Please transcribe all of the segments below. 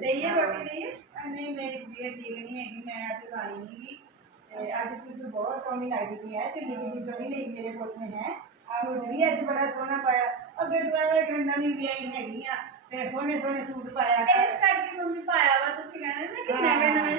ਦਈਏ ਰੋਟੀ ਦਈਏ? ਨਹੀਂ ਮੇਰੀ ਤਬੀਅਤ ਠੀਕ ਨਹੀਂ ਹੈਗੀ ਮੈਂ ਅੱਜ ਖਾਣੀ ਨਹੀਂਗੀ ਤੇ ਅੱਜ ਤੂੰ ਬਹੁਤ ਸੋਹਣੀ ਲੱਗਦੀ ਪਈ ਹੈ ਚੰਗੀ ਚੰਗੀ ਸੋਹਣੀ ਲਈ ਮੇਰੇ ਪੁੱਤ ਨੇ ਹੈ। ਸੂਟ ਵੀ ਅੱਜ ਬੜਾ ਸੋਹਣਾ ਪਾਇਆ। ਅੱਗੇ ਤੂੰ ਐਵੇਂ ਕਿ ਨਵੀਂ ਵਿਆਹੀ ਹੈਗੀ ਆ ਤੇ ਸੋਹਣੇ ਸੋਹਣੇ ਸੂਟ ਪਾਇਆ ਕਰ। ਇਸ ਕਰਕੇ ਮੰਮੀ ਪਾਇਆ ਵਾ ਤੁਸੀਂ ਕਹਿੰਦੇ ਨਾ ਕਿ ਨਵੇਂ ਨਵੇਂ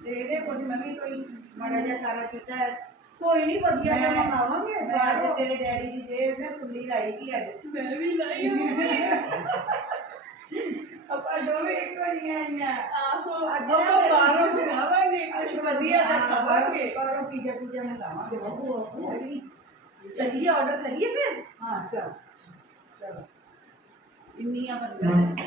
ਦੇਖਦੇ ਕੁਝ ਮੈਂ ਵੀ ਕੋਈ ਮਾੜਾ ਜਿਹਾ ਖਾਣਾ ਕੀਤਾ ਹੈ ਕੋਈ ਨਹੀਂ ਵਧੀਆ ਜਿਹਾ ਮੰਗਾਵਾਂਗੇ ਮੈਂ ਬਾਹਰੋਂ ਅੱਜ ਤੇਰੇ ਡੈਡੀ ਦੀ ਜੇਬ ਨਾ ਕੁੱਲੀ ਲਾਈ ਦੀ ਅੱਜ ਮੈਂ ਵੀ ਲਾਈ ਮੰਮੀ ਆਪਾਂ ਦੋਵੇਂ ਇੱਕੋ ਜਿਹੀਆਂ ਆਈਆਂ ਆਹੋ ਅੱਜ ਆਪਾਂ ਨਾ ਬਾਹਰੋਂ ਖਾਵਾਂਗੇ ਕੁਛ ਵਧੀਆ ਜਿਹਾ ਖਾਵਾਂਗੇ ਬਾਹਰੋਂ ਪੀਜ਼ਾ ਪੂਜਾ ਮੰਗਾਵਾਂਗੇ ਬਾਬੂ ਹੈ ਕਿ ਨਹੀਂ? ਚਲਿਏ ਆਰਡਰ ਕਰੀਏ ਫਿਰ ਹਾਂ ਚਲ ਚਲੋ ਇੰਨੀਆਂ ਬੰਦਾਂ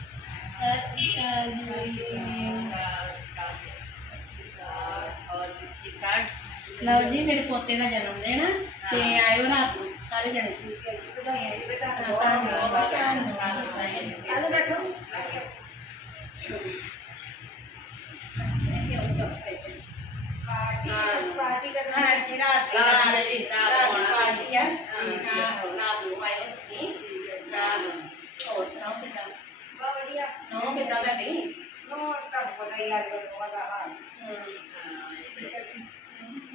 ਜਨਮ ਦਿਨ ਆ ਹਾਂ ਪਕੌੜੇ ਪਕੌੜੇ ਕੀ ਕਰਦੀ ਆ ਹਾਂ ਹਾਂ ਬੜੇ ਦੇ ਦੇ ਨਾ ਹਾਂ ਸਾਡੇ ਕੋਲ ਤੇਰੀਆਂ ਸਹੇਲੀਆਂ ਆਈਆਂ ਤੇ ਲਓ ਜੀ ਮੇਰੇ ਪੋਤੇ ਦਾ ਜਨਮ ਦਿਨ ਆ, ਤੇ ਆਇਓ ਰਾਤ ਨੂੰ ਸਾਰੇ ਜਣੇ ਠੀਕ ਹੈ ਜੀ ਵਧਾਈਆਂ ਜੀ ਬੇਟਾ ਧੰਨਵਾਦ ਧੰਨਵਾਦ ਹੀ ਆ ਰਿਹਾ ਉਹਦਾ ਹਾਲ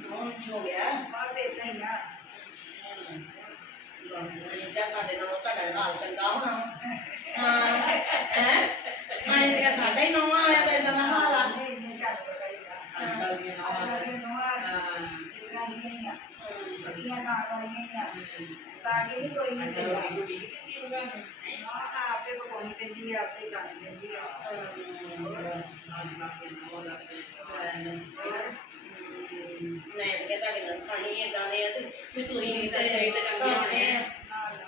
ਨੋ ਕੀ ਹੋ ਗਿਆ ਬਾਤ ਤੇ ਨਹੀਂ ਆ ਬਸ ਨਹੀਂ ਤਾਂ ਸਾਡੇ ਨਾਲ ਤੁਹਾਡਾ ਹਾਲ ਚੰਗਾ ਹੋਣਾ ਹਾਂ ਹੈ ਆਏ ਤੇ ਸਾਡਾ ਹੀ ਨਵਾਂ ਵਾਲਿਆ ਦਾ ਇਦਾਂ ਦਾ ਹਾਲ ਆ ਨਹੀਂ ਨਹੀਂ ਤੁਹਾਨੂੰ ਪਤਾ ਹੀ ਆ ਅੱਜ ਦੇ ਨਵਾਂ ਇਤਨਾ ਨਹੀਂ ਆ ਵਧੀਆ ਨਾਲ ਵਾਲੀਆਂ ਆ ਤਾਂ ਕਿ ਨਹੀਂ ਕੋਈ ਨਹੀਂ ਚਲੋ ਆਪੇ ਪਕਾਉਣੀ ਪੈਂਦੀ ਆ ਆਪੇ ਕਰਨੀ ਪੈਂਦੀ ਆ। ਮੈਂ ਤਾਂ ਕਿਹਾ ਤੁਹਾਡੇ ਨਾਲ ਸਾਹੀ ਏਦਾਂ ਦੇ ਆ ਤੇ ਵੀ ਤੁਸੀਂ ਤੇ ਸਾਹਮਣੇ ਆ।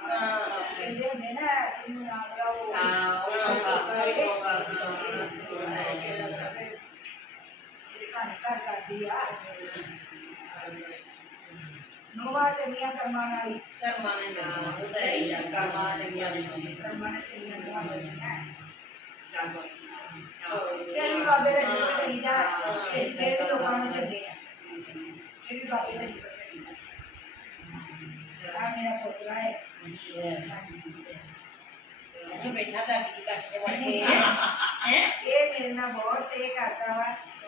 ਹਾਂ ਕਹਿੰਦੇ ਹੁੰਦੇ ਨਾ ਇਹਨੂੰ ਨਾ ਬੁਲਾਓ ਹਾਂ, ਉਹ ਸੌਖਾ, ਉਹ ਸੌਖਾ, ਇਹਦੇ ਕਹਾਣੀ ਘਰ ਕਰਦੀ ਆ। ਨੋਵਾ ਚੰਗੀਆਂ ਕਰਮਾਂ ਨਾਲ ਹੀ ਕਰਮਾਂ ਨੇ ਨਾਲ ਸਹੀ ਆ ਕਰਮਾਂ ਚੰਗੀਆਂ ਨਹੀਂ ਕਰਮਾਂ ਨੇ ਚੰਗੀਆਂ ਨੋਵਾ ਬਣੀਆਂ ਹੋਈਆਂ ਤੇਰੀ ਬਾਬੇ ਦਾ ਸ਼ੁਕਰ ਕਰੀਦਾ ਇਹ ਫਿਰ ਵੀ ਲੋਕਾਂ ਨੂੰ ਚੰਗੇ ਆ ਇਹ ਵੀ ਬਾਬੇ ਦਾ ਸ਼ੁਕਰ ਕਰੀਦਾ ਆ ਮੇਰਾ ਪੁੱਤਰਾ ਹੈ ਅਜੇ ਬੈਠਾ ਤਾਂ ਕੀ ਕੱਚ ਚ ਵੜ ਕੇ ਹੈ ਇਹ ਮੇਰੇ ਨਾਲ ਬਹੁਤ ਇਹ ਕਰਦਾ ਵਾ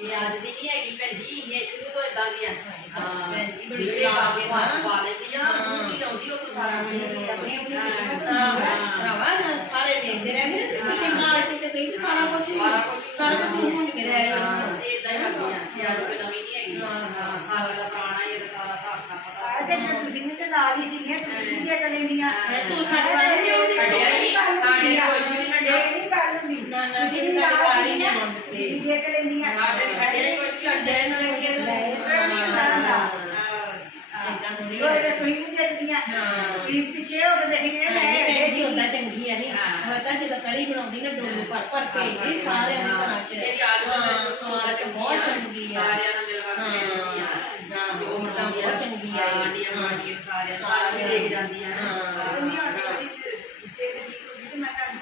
ਇਹ ਅੱਜ ਦੀ ਨਹੀਂ ਹੈਗੀ ਭੈਣ ਜੀ ਇਹ ਸ਼ੁਰੂ ਤੋਂ ਇਦਾਂ ਦੀ ਆ ਭੈਣ ਜੀ, ਬੜੀ ਜਿਹੜੇ ਚਲਾ ਲਾ ਕੇ ਕੇ ਨਾ। ਪਾ ਲੈਂਦੀ ਆ ਉਹ ਨਹੀਂ ਲਾਉਂਦੀ ਉਹ ਸਾਰਾ ਕੁਝ ਆਪਣੀ ਆਪਣੀ ਕਿਸਮਤ ਹਾਂ, ਹੁੰਦੀ ਆ ਭਰਾਵਾ ਨਾ ਸਾਰੇ ਵੇਖਦੇ ਰਹਿ ਗਏ ਤੇ ਮਾਰਤੀ ਤੇ ਗਈ ਤੇ ਸਾਰਾ ਕੁਝ ਸਾਰਾ ਕੁਛ ਹੀ ਸਾਰਾ ਕੁਝ ਹੁੰਡ ਕੇ ਰਹਿ ਹਾਂ, ਗਿਆ ਇਹ ਇਦਾਂ ਹੀ ਕਰਦੀ ਆ ਇਹ ਅੱਜ ਕੋਈ ਨਵੀਂ ਨਹੀਂ ਹੈਗੀ ਹਾਂ, ਹਾਂ। ਸਾਰਾ ਦਾ ਪੁਰਾਣਾ ਹੀ ਹੈ ਸਾਰਾ ਹਿਸਾਬ ਦਾ ਪਤਾ ਆ ਤੇ ਫਿਰ ਤੁਸੀਂ ਵੀ ਤੇ ਨਾਲ ਹੀ ਸੀਗੀਆਂ ਤੁਸੀਂ ਵੀ ਜੇ ਲੈਣੀਆਂ ਮੈਂ ਤੂੰ ਸਾਡੇ ਨਾਲ ਨਹੀਂ ਆਉਂਦੀ ਛੱਡਿਆ ਹੀ ਨਹੀਂ, ਸਾਡੇ ਨੇ ਕੁਛ ਵੀ ਨਹੀਂ ਛੱਡਿਆ। ਇਹ ਨਹੀਂ ਗੱਲ ਹੁੰਦੀ ਨਾ ਨਾ ਜਿਹੜੀ ਸਾਰੀ ਨਾ ਜਿਹੜੀ ਦੇਖ ਲੈਂਦੀਆਂ ਸਾਡੇ ਸਾਡੇ ਕੁਝ ਛੱਡਦੇ ਇਹਨਾਂ ਨੇ ਕਿਹਾ ਨਹੀਂ ਹੁੰਦਾ। ਇਦਾਂ ਥੋੜੀ ਹੋਏ ਕੋਈ ਨਹੀਂ ਜੱਟਦੀਆਂ ਹਾਂ ਵੀ ਪਿੱਛੇ ਹੋ ਕੇ ਬੈਠੀ ਨੇ ਲੈ ਇਹ ਜੀ ਹੁੰਦਾ ਚੰਗੀ ਆ ਨਹੀਂ ਪਤਾ ਜਦੋਂ ਕੜੀ ਬਣਾਉਂਦੀ ਨਾ ਡੋਲੂ ਭਰ ਭਰ ਭੇਜਦੀ ਸਾਰਿਆਂ ਦੇ ਘਰਾਂ ਚ ਇਹ ਯਾਦ ਹੁੰਦਾ ਚ ਬਹੁਤ ਚੰਗੀ ਆ। ਸਾਰਿਆਂ ਨਾਲ ਮਿਲਵਾ ਕੇ ਹਾਂ। ਉਹ ਤਾਂ ਬਹੁਤ ਚੰਗੀ ਆ ਆਂਡੀਆਂ ਆਂਡੀਆਂ ਸਾਰਿਆਂ ਸਾਰੇ ਦੇਖ ਜਾਂਦੀਆਂ। ਹਾਂ।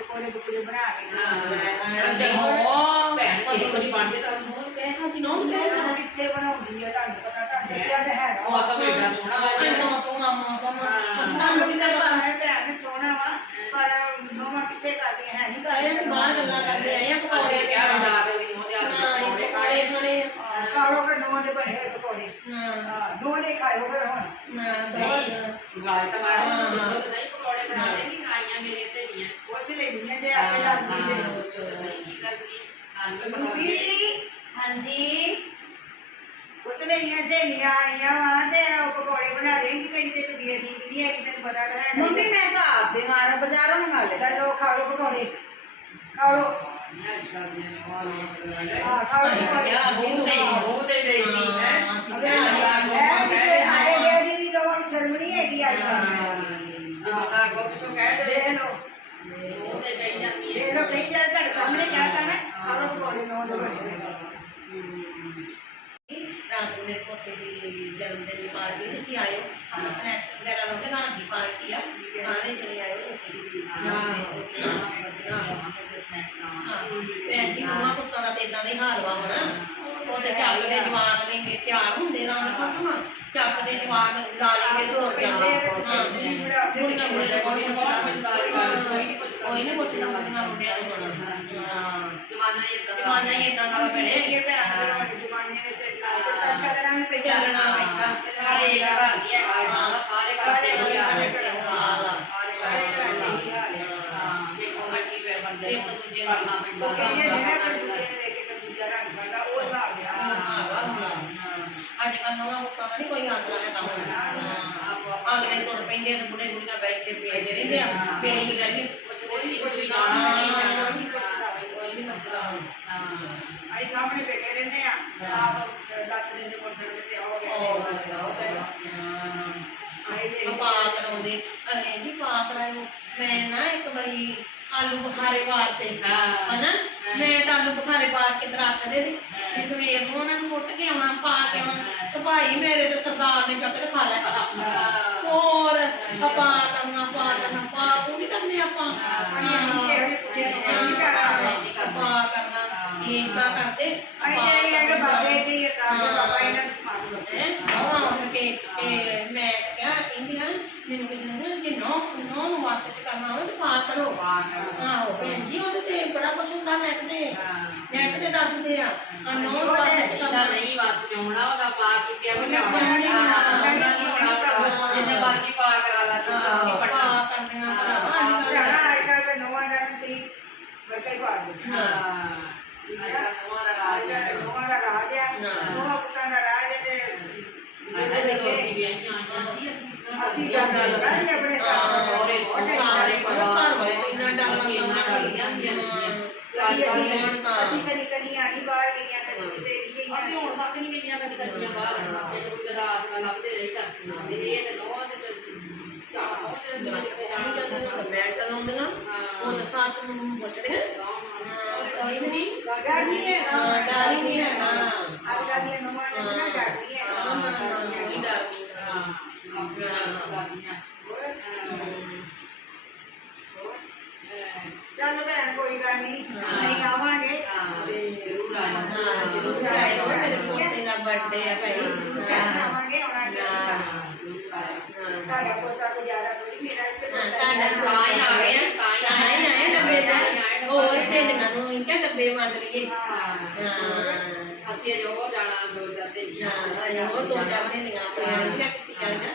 ਪਕੌੜੇ ਪਕੌੜੇ ਬਣਾ ਕੇ ਹਾਂ। ਸਾਡੇ ਹੋ ਭੈਣ ਕਿਸੇ ਕੋਲ ਨਹੀਂ ਬਣਦੇ ਤਾਂ ਉਹਨੂੰ ਕਹਿ ਹਾਂ ਕਿ ਨੋਨ ਕਹਿ ਉਹ ਕਿੱਥੇ ਬਣਾਉਂਦੀ ਆ ਤੁਹਾਨੂੰ ਪਤਾ ਤੁਹਾਨੂੰ ਦੱਸਿਆ ਤਾਂ ਹੈਗਾ ਮੌਸਮ ਏਡਾ ਸੋਹਣਾ ਹੋ ਅੱਜ ਗਿਆ ਮੌਸਮ ਆ ਮੌਸਮ ਹਾਂ। ਮਸਤਾਂ ਨੂੰ ਕਿਤੇ ਪਤਾ ਮੈਂ ਭੈਣ ਨੇ ਸੋਹਣਾ ਵਾ ਪਰ ਨੋਵਾ ਕਿੱਥੇ ਕਰਦੀਆਂ ਹੈ ਆਏ ਅਸੀਂ ਬਾਹਰ ਗੱਲਾਂ ਕਰਦੇ ਆਏ ਆ ਪਕੌੜੇ ਕਿਆ ਜਾ ਕੇ ਵੀ ਉਹਦੇ ਹਾਂ ਹੱਥ ਇਹ ਪਕੌੜੇ ਖਾਣੇ ਆ ਹਾਂ, ਖਾ ਲਓ ਫਿਰ ਨੌਂ ਦੇ ਬਣੇ ਹੋਏ ਪਕੌੜੇ ਹਾਂ ਹਾਂ ਨੌਂ ਦੇ ਖਾਇਓ ਫਿਰ ਹੁਣ ਨਾ ਦਸ ਗਾਇ ਤਾਂ ਮਾਰੋ ਹਾਂ, ਹਾਂ। ਪੁੱਛੋ ਤਾਂ ਸਹੀ ਪਕੌੜੇ ਬਣਾ ਦੇਂਗੀ ਆਈਆਂ ਮੇਰੀਆਂ ਸਹੇਲੀਆਂ ਪੁੱਛ ਲੈਣੀਆਂ ਜੇ ਆਖੇ ਲੱਗਦੀ ਤੇ ਪੁੱਛੋ ਤਾਂ ਸਹੀ ਕੀ ਕਰਦੀ ਸਾਨੂੰ ਵੀ ਪਤਾ ਬੀਬੀ ਹਾਂਜੀ ਪੁੱਤ ਮੇਰੀਆਂ ਸਹੇਲੀਆਂ ਆਈਆਂ ਵਾ ਤੇ ਉਹ ਪਕੌੜੇ ਬਣਾ ਦੇਂਗੀ ਮੇਰੀ ਤੇ ਤਬੀਅਤ ਠੀਕ ਨਹੀਂ ਹੈਗੀ ਤੈਨੂੰ ਪਤਾ ਤਾਂ ਹੈ ਮੰਮੀ ਮੈਂ ਤਾਂ ਆਪ ਬਿਮਾਰ ਆ ਬਾਜ਼ਾਰੋਂ ਮੰਗਾ ਲੈ ਲੈ ਲਓ ਖਾ ਲਓ ਪਕੌੜੇ ખાડો હા ખાડો ક્યાં સીધું બહુતે દેખી હે હવે આરે ડેડી ની દવાન શરમણી હે ગયા था उसका को कुछ कह दे ले लो बहूते कही जाती है। ले लो कही जाता है सामने क्या था ना खाड़ो पकौड़े नो दो ਮੇਰੇ ਪੋਤੇ ਦੀ ਜਨਮ ਦਿਨ ਦੀ ਪਾਰਟੀ ਤੁਸੀਂ ਆਇਓ ਆਪਾਂ ਸਨੈਕਸ ਵਗੈਰਾ ਲਾਉਂਦੇ ਰਾਤ ਦੀ ਪਾਰਟੀ ਆ ਸਾਰੇ ਜਣੇ ਆਇਓ ਤੁਸੀਂ ਹਾਂ ਭੈਣ ਜੀ ਮੰਮਾ ਪੁੱਤਾਂ ਦਾ ਤੇ ਇਦਾਂ ਦਾ ਹੀ ਹਾਲ ਵਾ ਹੁਣ ਉਹ ਤੇ ਚੱਕ ਦੇ ਜਵਾਨ ਲੈਂਗੇ ਤਿਆਰ ਹੁੰਦੇ ਰਾਮ ਖਸਮ ਚੱਕ ਦੇ ਜਵਾਨ ਲਾ ਲੈਂਗੇ ਤੇ ਤੁਰ ਜਾਂਦੇ ਹਾਂ ਕੁੜੀਆਂ ਮੁੰਡੇ ਦਾ ਕੋਈ ਨਹੀਂ ਪੁੱਛਦਾ ਕੋਈ ਨਹੀਂ ਪੁੱਛਦਾ ਕੁੜੀਆਂ ਮੁੰਡਿਆਂ ਨੂੰ ਹੁਣ ਹਾਂ ਜਮਾਨਾ ਹੀ ਇਦਾਂ ਜਮਾਨਾ ਹੀ ਇਦਾਂ ਦਾ ਵਾ ਭੈਣੇ ਟਾਈਮ ਪੈ ਚੱਲਣਾ ਪੈਂਦਾ। ਨਾਲੇ ਇਹਦਾ ਘਰ ਨਹੀਂ ਹੈਗਾ ਹਾਂ ਸਾਰੇ ਘਰ ਦੇ ਹੋਏ ਆ ਹਾਂ ਸਾਰੇ ਘਰ ਦੇ ਹਾਲ ਹੈ ਹਾਂ ਦੇਖੋ ਮੈਂ ਕੀ ਫਿਰ ਬੰਦੇ ਇੱਕ ਦੂਜੇ ਕਰਨਾ ਪੈਂਦਾ ਉਹ ਕਹਿੰਦੇ ਜਿਹੜਾ ਕੰਦੂਜੇ ਵੇਖ ਕੇ ਕੰਦੂਜਾ ਰੰਗ ਬੰਦਾ ਉਹ ਹਿਸਾਬ ਆ ਹਾਂ ਹਿਸਾਬ ਆ ਹੁਣ ਅੱਜ ਕੱਲ ਨਵਾਂ ਮੁੱਕਾ ਦਾ ਨਹੀਂ ਕੋਈ ਆਸਰਾ ਹੈਗਾ। ਹੁਣ ਹਾਂ। ਅਗਲੇ ਤੁਰ ਪੈਂਦੇ ਤੇ ਬੁੜੇ ਬੁੜੀਆਂ ਬੈਠ ਕੇ ਪੀਂਦੇ ਰਹਿੰਦੇ ਆ। ਪੇਰੀ ਕਰੀਏ ਕੁਝ ਵੀ ਕੁਝ ਵੀ ਲਾਣਾ ਨਹੀਂ ਹੌਸਲਾ ਹੋ। ਅਸੀਂ ਸਾਹਮਣੇ ਬੈਠੇ ਰਹਿੰਦੇ ਆ ਆਪ ਲੱਖ ਦਿਨ ਦੇ ਕੋਲ ਸੜਕ ਤੇ ਹੋ ਗਏ। ਹੋ ਗਏ ਹੋ। ਗਏ ਆਏ ਵੇ ਪਾ ਕਰਾਉਂਦੇ। ਅਸੀਂ ਨਹੀਂ ਪਾ ਕਰਾਇਓ ਮੈਂ ਨਾ ਇੱਕ ਵਾਰੀ ਆਲੂ ਬੁਖਾਰੇ ਵਾਰਤੇ ਹਾਂ। ਹਨਾ? ਮੈਂ ਤਾਂ ਆਲੂ ਬੁਖਾਰੇ ਵਾਰ ਕੇ ਤੇ ਰੱਖਦੇ ਨੇ ਵੀ ਸਵੇਰ ਨੂੰ ਉਹਨਾਂ ਨੂੰ ਸੁੱਟ ਕੇ ਆਉਣਾ ਪਾ ਕੇ ਆਉਣਾ ਤੇ ਭਾਈ ਮੇਰੇ ਤੇ ਸਰਦਾਰ ਨੇ ਚੱਕ ਕੇ ਖਾ ਲਿਆ ਹੋਰ ਆਪਾ ਕਰਨਾ ਪਾ ਕਰਨਾ ਪਾ ਪੂਰੀ ਕਰਨੀ ਆਪਾਂ ਆਪਣੀ ਆਪਣੀ ਇਹੋ ਜਿਹੇ ਪੁੱਠੇ ਕੰਮ ਨਹੀਂ ਕਰਨਾ ਪਾ ਕਰਨਾ ਇਹ ਇਦਾਂ ਕਰਦੇ ਆਈ ਇਹ ਹੈ ਕਿ ਬਾਬੇ ਦੀ ਅਰਦਾਸ ਹੈ ਬਾਬਾ ਇਹਨਾਂ ਨੂੰ ਸਮਾਨ ਬਖਸ਼ੇ ਹੈਂ ਆਹ ਉੱਠ ਕੇ ਤੇ ਮੈਂ ਕਿਹਾ ਕਹਿੰਦੀਆਂ ਮੈਨੂੰ ਕਿਸੇ ਨੇ ਕਿਹਾ ਜੇ ਨੌ ਨੌ ਨੂੰ ਵਾਸਤੇ ਚ ਕਰਨਾ ਹੋਵੇ ਤਾਂ ਪਾ ਕਰੋ। ਆਹੋ ਭੈਣ ਜੀ ਉਹਦੇ ਤੇ ਬੜਾ ਕੁਛ ਹੁੰਦਾ ਨੈਟ ਤੇ। ਨੈਟ ਤੇ ਦੱਸਦੇ ਆ। ਆ ਨੌ ਨੂੰ ਵਾਸਤੇ ਚ ਕਰਨਾ। ਨਹੀਂ ਵਸ ਚ ਆਉਣਾ ਉਹਦਾ ਪਾ ਕੀਤੇ ਹੋਣਾ ਹੋਣਾ। ਹੋਣਾ ਜਿੰਨੇ ਮਰਜ਼ੀ ਪਾ ਕਰਾ ਲਾ ਤੂੰ ਪਾ ਪਟਾ ਕਰਦੀਆਂ ਭਰਾਵਾ ਅੱਜ ਕੱਲ੍ਹ ਤੇ ਨੌਵਾਂ ਦਾ ਵੀ ਵਰਕਾ ਹੀ ਪਾੜ ਦੇ ਹਾਂ। ਨੌਵਾਂ ਦਾ ਰਾਜ ਹੈ। ਨੌਵਾਂ ਪੁੱਤਾਂ ਦਾ ਰਾਜ ਹੈ ਤੇ ਜਦੋਂ ਅਸੀਂ ਵੀ ਆਈਆਂ ਸੀ ਅਸੀਂ ਅਸੀਂ ਜਾਂਦੇ ਨਹੀਂ ਆਪਣੇ ਹਾਂ, ਸਾਰੇ ਸਾਰੇ ਸਾਰੇ ਘਰ ਵਾਲੇ ਤੋਂ ਇੰਨਾ ਡਰ ਅਸੀਂ ਇੰਨਾ ਲੱਗਦਾ ਡਰ ਜਾਂਦੀਆਂ ਸੀਗੀਆਂ ਕਦੀ ਅੱਜ ਅਸੀਂ ਕੱਲ੍ਹ ਤਾਂ- ਅਸੀਂ ਕਦੀ ਕਲੀਆਂ ਨਹੀਂ ਬਾਹਰ ਗਈਆਂ ਕਦੀ ਕਿਤੇ ਨਹੀਂ ਗਈਆਂ ਅਸੀਂ ਹੁਣ ਤੱਕ ਨਹੀਂ ਗਈਆਂ ਕਦੀ ਕਦੀਆਂ ਬਾਹਰ ਇੱਕ ਦੂਜੇ ਦਾ ਆਸਰਾ ਲੱਭਦੇ ਰਹੀਦਾ ਤੇ ਇਹ ਤੇ ਨੌਵਾਂ ਦੇ ਤੇ ਚਾਹ ਪਹੁੰਚ ਜਾਂਦੀਆਂ ਕਿਤੇ ਜਾਣੀ ਜਾਣੀ ਜਾਂਦੇ ਨਾ ਮੈਟ ਲਾਉਂਦੀਆਂ ਉਹ ਤਾਂ ਸੱਸ ਨੂੰ ਪੁੱਛਦੀਆਂ ਹਾਂ ਕਦੀ ਵੀ ਨਹੀਂ ਡਰ ਨਹੀਂ ਹੈ ਹਾਂ ਡਰ ਹੀ ਨਹੀਂ ਹੈਗਾ ਅੱਜ ਕੱਲ੍ਹ ਦੀਆਂ ਨੌਵਾਂ ਨੂੰ ਨਾ ਡਰ ਨਹੀਂ ਹੈ ਨਾ ਨਾ ਨਾ ਕੋਈ ਡਰ ਨਹੀਂ ਹਾਂ ਆਪਣਾ ਕਰਦੀਆਂ ਚੱਲ ਭੈਣ ਕੋਈ ਗੱਲ ਨਹੀਂ ਅਸੀਂ ਆਵਾਂਗੇ ਹਾਂ, ਤੇ ਜ਼ਰੂਰ ਆਇਓ। ਹਾਂ ਜ਼ਰੂਰ ਆਇਓ ਮੇਰੇ ਪੋਤੇ ਦਾ ਬਰਥਡੇ ਆ ਭਾਈ ਭੈਣ ਆਵਾਂਗੇ ਆਉਣਾ ਹਾਂ ਚਾਹੀਦਾ ਹਾਂ ਤੁਹਾਡਾ ਪੋਤਾ ਕੋਈ ਜ਼ਿਆਦਾ ਥੋੜੀ ਮੇਰਾ ਵੀ ਤੇ ਪੋਤਾ ਤੁਹਾਡਾ ਹੀ ਤਾਂ ਹੈ। ਹੀ ਆ ਗਏ ਆ ਤਾਂ ਹੀ ਆਏ ਡੱਬੇ ਤੇ ਹੋਰ ਸਹੇਲੀਆਂ ਨੂੰ ਇੰਕਿਆ ਡੱਬੇ ਵੰਡ ਲਈਏ ਹਾਂ ਅਸੀਂ ਅਜੇ ਉਹ ਜਾਣਾ ਦੋ ਚਾਰ ਸਹੇਲੀਆਂ ਹਾਂ ਅਜੇ ਹੋਰ ਦੋ ਚਾਰ ਸਹੇਲੀਆਂ ਆਪਣੀਆਂ ਰਹਿੰਦੀਆਂ ਕੁੱਤੀਆਂ ਵਾਲੀਆਂ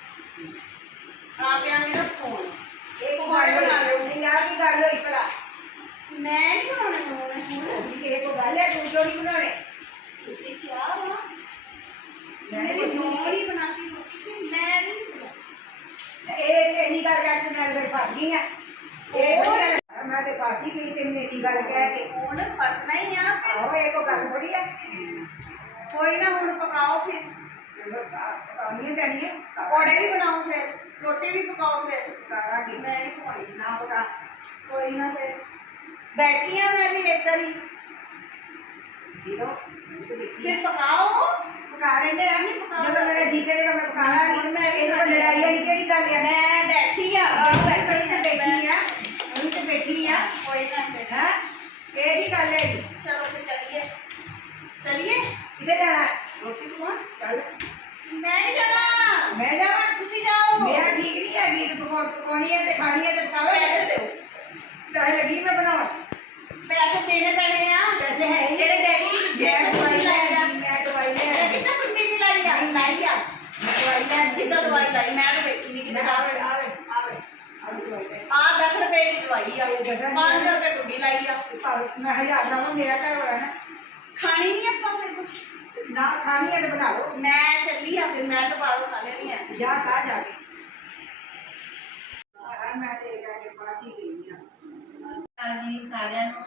ਆ ਗਿਆ ਮੇਰਾ ਫੋਨ ਇਹ ਪਕੌੜੇ ਬਣਾ ਲੈਂਦੀ ਆ ਕੀ ਗੱਲ ਹੋਈ ਭਲਾ? ਮੈਂ ਨਹੀਂ ਬਣਾਉਣੇ ਬਣਾਉਣੇ ਹੁਣ ਵੀ ਇਹ ਕੋ ਗੱਲ। ਹੈ ਤੂੰ ਕਿਉਂ ਨਹੀਂ ਬਣਾਉਣੇ? ਤੁਸੀਂ ਕੀ ਆ ਬਣਾ ਮੈਂ ਕੁਝ ਨਹੀਂ ਬਣਾਤੀ ਰੋਟੀ ਤੇ ਮੈਂ ਨਹੀਂ ਸੁਣਾ ਇਹ ਇੰਨੀ ਗੱਲ ਕਰਕੇ ਮੈਂ ਮੇਰੇ ਫਸ ਗਈ ਆ। ਇਹ ਮੈਂ ਤੇ ਫਸ ਹੀ ਗਈ ਤੇ ਮੇਰੀ ਗੱਲ ਕਹਿ ਕੇ। ਹੁਣ ਫਸਣਾ ਹੀ ਆ। ਆਹੋ ਇਹ ਕੋ ਗੱਲ ਥੋੜੀ ਆ। ਕੋਈ ਨਾ ਹੁਣ ਪਕਾਓ ਫਿਰ। पकौड़ियाँ देनिए पकौड़े भी बनाओ फिर रोटी भी पकाओ फिर। मैं नहीं पकौड़ी ना पका। कोई ना फिर बैठी है मैं भी एक तरी फिर पकाओ। पका लेने नहीं? पकाओ जब मेरा जी करेगा मैं पकाना हाँ, नहीं मैं एक बार लड़ाई वाली केड़ी कर लिया मैं बैठी है। और हाँ, बैठी से बैठी है। अभी से बैठी है। कोई ना फिर हाँ ये भी कर लेगी चलो फिर चलिए। चलिए किधर जाना है। रोटी को चल। ਮੈਂ ਨਹੀਂ ਜਾਣਾ ਮੈਂ ਜਾਵਾਂ ਤੁਸੀਂ ਜਾਓ ਮੇਰਾ ਠੀਕ ਨਹੀਂ ਹੈਗੀ ਤੇ ਪਕਾ ਪਕਾਉਣੀ ਹੈ ਤੇ ਖਾਣੀ ਹੈ ਤੇ ਪਕਾਓ ਪੈਸੇ ਦਿਓ ਤਾਂ ਲੱਗੀ ਮੈਂ ਬਣਾਉਣ ਪੈਸੇ ਦੇਣੇ ਪੈਣੇ ਆ ਪੈਸੇ ਹੈ ਹੀ ਜਿਹੜੇ ਡੈਡੀ ਮੈਂ ਦਵਾਈ ਲੈ ਲਾਈ ਆ ਆਈ, ਮੈਂ ਦਵਾਈ ਲੈ ਮੈਂ ਆਈ। ਕਿੱਦਾਂ ਕੁੰਡੀ ਦੀ ਲਾਈ ਆ ਲਾਈ ਆ ਮੈਂ ਦਵਾਈ ਲੈ ਆਈ। ਕਿੱਦਾਂ ਦਵਾਈ ਲਾਈ ਮੈਂ ਤਾਂ ਵੇਖੀ ਨਹੀਂ ਕਿੱਦਾਂ ਆਵੇ ਆਵੇ ਆਵੇ ਆਵੇ ਦਵਾਈ ਲੈ ਆ 10 ਰੁਪਏ ਦੀ ਦਵਾਈ ਆ 5 ਰੁਪਏ ਕੁੰਡੀ ਲਾਈ ਆ ਭਾਵੇਂ ਮੈਂ ਹਜ਼ਾਰ ਲਾਵਾਂ ਮੇਰਾ ਘਰ ਵਾਲਾ ਨਾ ਖਾਣੀ ਨਹੀਂ ਆਪਾਂ ਫਿਰ। ਨਾ ਖਾਣੀ ਹੈ ਤੇ ਬਣਾ ਲਓ। ਮੈਂ ਚੱਲੀ ਆ ਫਿਰ ਮੈਂ ਤਾਂ ਬਾਹਰੋਂ ਖਾ ਲੈਣੀ ਆ। ਜਾ ਕਾ ਜਾ ਕੇ। ਮੈਂ ਤੇ ਜਾ ਕੇ ਪਾਸ ਹੀ ਗਈ ਆ। ਹਾਂਜੀ ਸਾਰਿਆਂ ਨੂੰ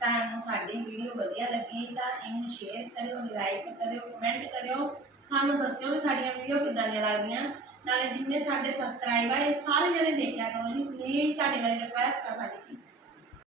ਤੁਹਾਨੂੰ ਸਾਡੀ ਵੀਡੀਓ ਵਧੀਆ ਲੱਗੀ ਤਾਂ ਇਹਨੂੰ ਸ਼ੇਅਰ ਕਰਿਓ ਲਾਈਕ ਕਰਿਓ ਕਮੈਂਟ ਕਰਿਓ। ਸਾਨੂੰ ਦੱਸਿਓ ਵੀ ਸਾਡੀਆਂ ਵੀਡੀਓ ਕਿੱਦਾਂ ਦੀਆਂ ਲੱਗਦੀਆਂ। ਨਾਲੇ ਜਿੰਨੇ ਸਾਡੇ ਸਬਸਕ੍ਰਾਈਬ ਆ ਇਹ ਸਾਰੇ ਜਣੇ ਦੇਖਿਆ ਕਰੋ ਜੀ। ਪਲੀਜ਼ ਤੁਹਾਡੇ ਨਾਲ ਰਿਕੁਐਸਟ ਆ ਸਾਡੀ।